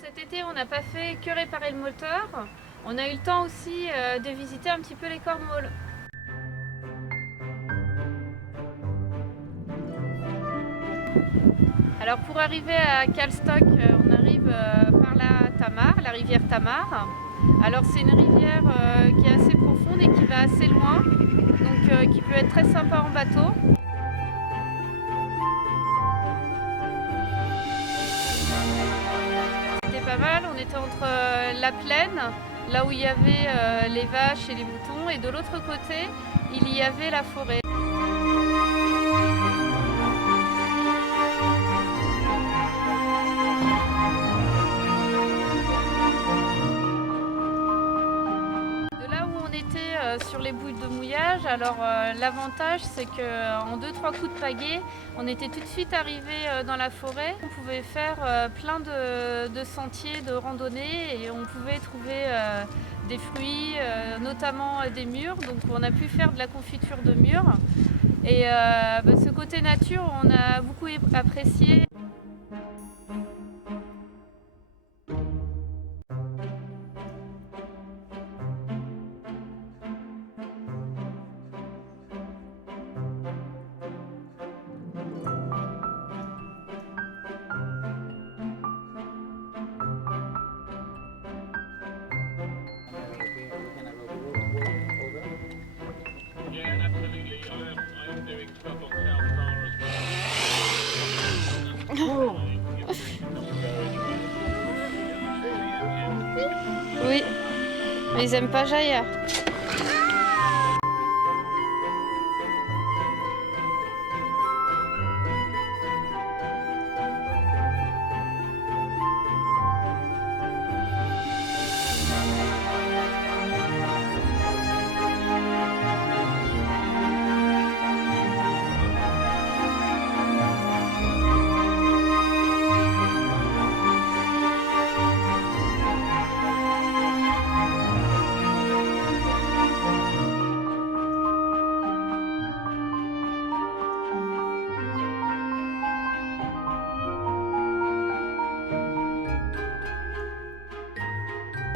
Cet été, on n'a pas fait que réparer le moteur. On a eu le temps aussi de visiter un petit peu les Cornwall. Alors pour arriver à Calstock, on arrive par la Tamar, la rivière Tamar. Alors c'est une rivière qui est assez profonde et qui va assez loin, donc qui peut être très sympa en bateau. C'était pas mal, on était entre la plaine, là où il y avait les vaches et les moutons, et de l'autre côté, il y avait la forêt. Sur les boules de mouillage, alors l'avantage c'est qu'en 2-3 coups de pagaie, on était tout de suite arrivé dans la forêt. On pouvait faire plein de sentiers, de randonnées et on pouvait trouver des fruits, notamment des mûres. Donc on a pu faire de la confiture de mûres. Et ce côté nature, on a beaucoup apprécié. Oui, mais ils aiment pas Jaya.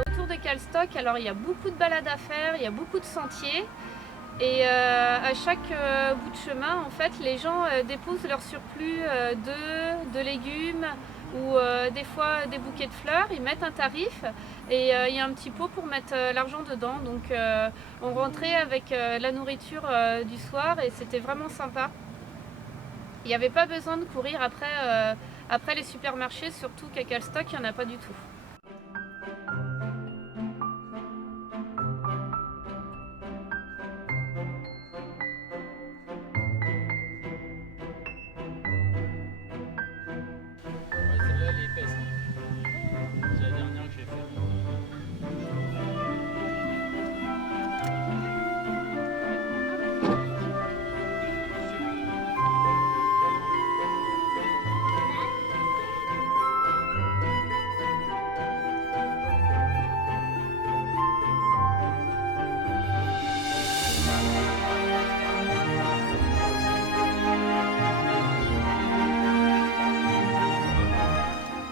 Autour de Calstock, alors il y a beaucoup de balades à faire, il y a beaucoup de sentiers. Et à chaque bout de chemin, en fait, les gens déposent leur surplus d'œufs, de légumes ou des fois des bouquets de fleurs. Ils mettent un tarif et il y a un petit pot pour mettre l'argent dedans. Donc on rentrait avec la nourriture du soir et c'était vraiment sympa. Il n'y avait pas besoin de courir après les supermarchés, surtout qu'à Calstock, il n'y en a pas du tout. C'est la dernière que j'ai faite.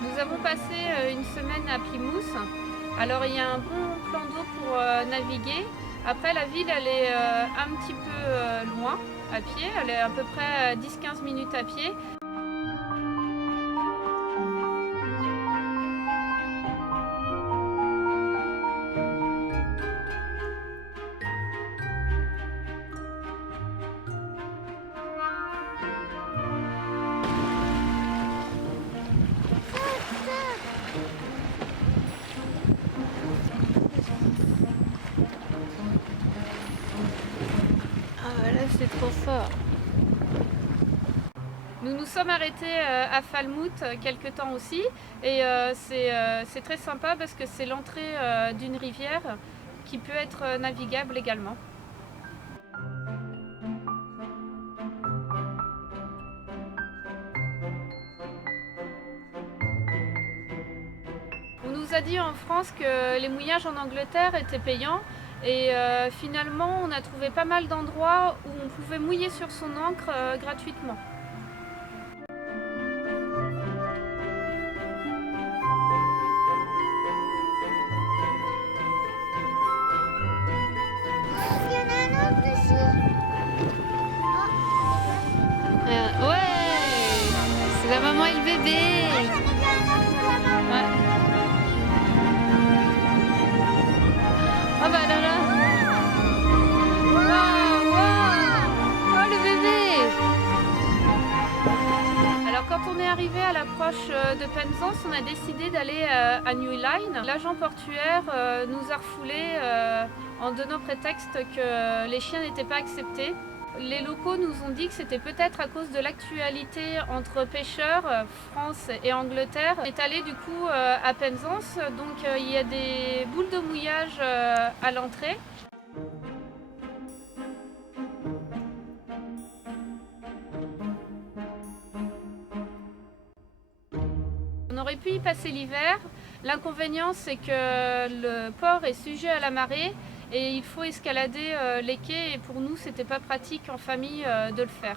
Nous avons passé une semaine à Plymouth. Alors il y a un bon plan d'eau pour naviguer. Après la ville elle est un petit peu loin à pied, elle est à peu près 10-15 minutes à pied. Ah là c'est trop fort. Nous nous sommes arrêtés à Falmouth quelque temps aussi et c'est très sympa parce que c'est l'entrée d'une rivière qui peut être navigable également. On nous a dit en France que les mouillages en Angleterre étaient payants et finalement on a trouvé pas mal d'endroits où on pouvait mouiller sur son ancre gratuitement. le bébé. Ouais. Oh bah là là. Waouh, waouh. Oh le bébé. Alors quand on est arrivé à l'approche de Penzance, on a décidé d'aller à New Line. L'agent portuaire nous a refoulés en donnant prétexte que les chiens n'étaient pas acceptés. Les locaux nous ont dit que c'était peut-être à cause de l'actualité entre pêcheurs, France et Angleterre. On est allé du coup à Penzance, donc il y a des boules de mouillage à l'entrée. On aurait pu y passer l'hiver. L'inconvénient, c'est que le port est sujet à la marée et il faut escalader les quais et pour nous, c'était pas pratique en famille de le faire.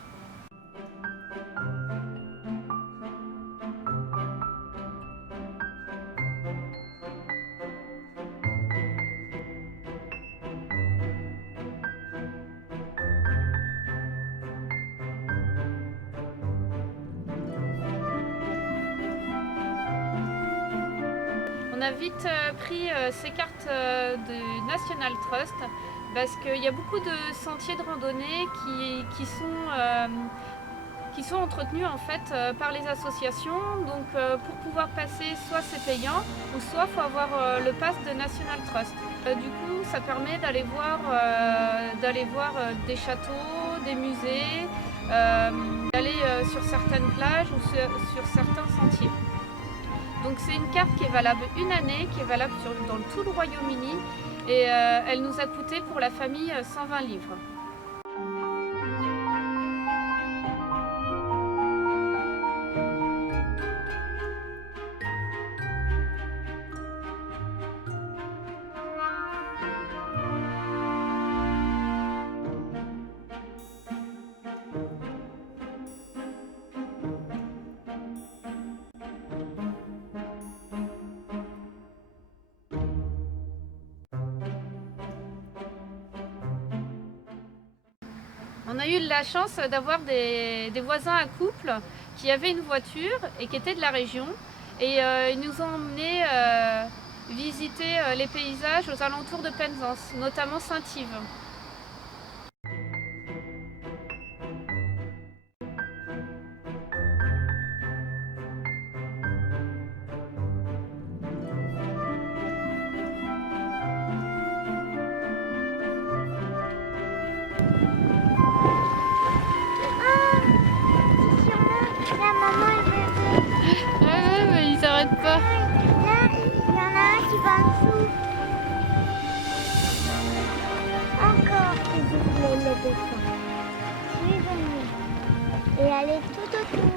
On a vite pris ces cartes du National Trust parce qu'il y a beaucoup de sentiers de randonnée qui sont entretenus en fait par les associations. Donc pour pouvoir passer, soit c'est payant ou soit il faut avoir le pass de National Trust. Du coup, ça permet d'aller voir des châteaux, des musées, d'aller sur certaines plages ou sur certains sentiers. Donc c'est une carte qui est valable une année, qui est valable dans tout le Royaume-Uni et elle nous a coûté pour la famille 120 livres. On a eu la chance d'avoir des voisins à couple qui avaient une voiture et qui étaient de la région. Et ils nous ont emmenés visiter les paysages aux alentours de Penzance, notamment Saint-Yves. La maman et bébé. Ouais, mais ils s'arrêtent pas. Là, il y en a un qui va en dessous. Encore, s'il vous plaît, le dessin. Suivez-nous. Et allez tout autour.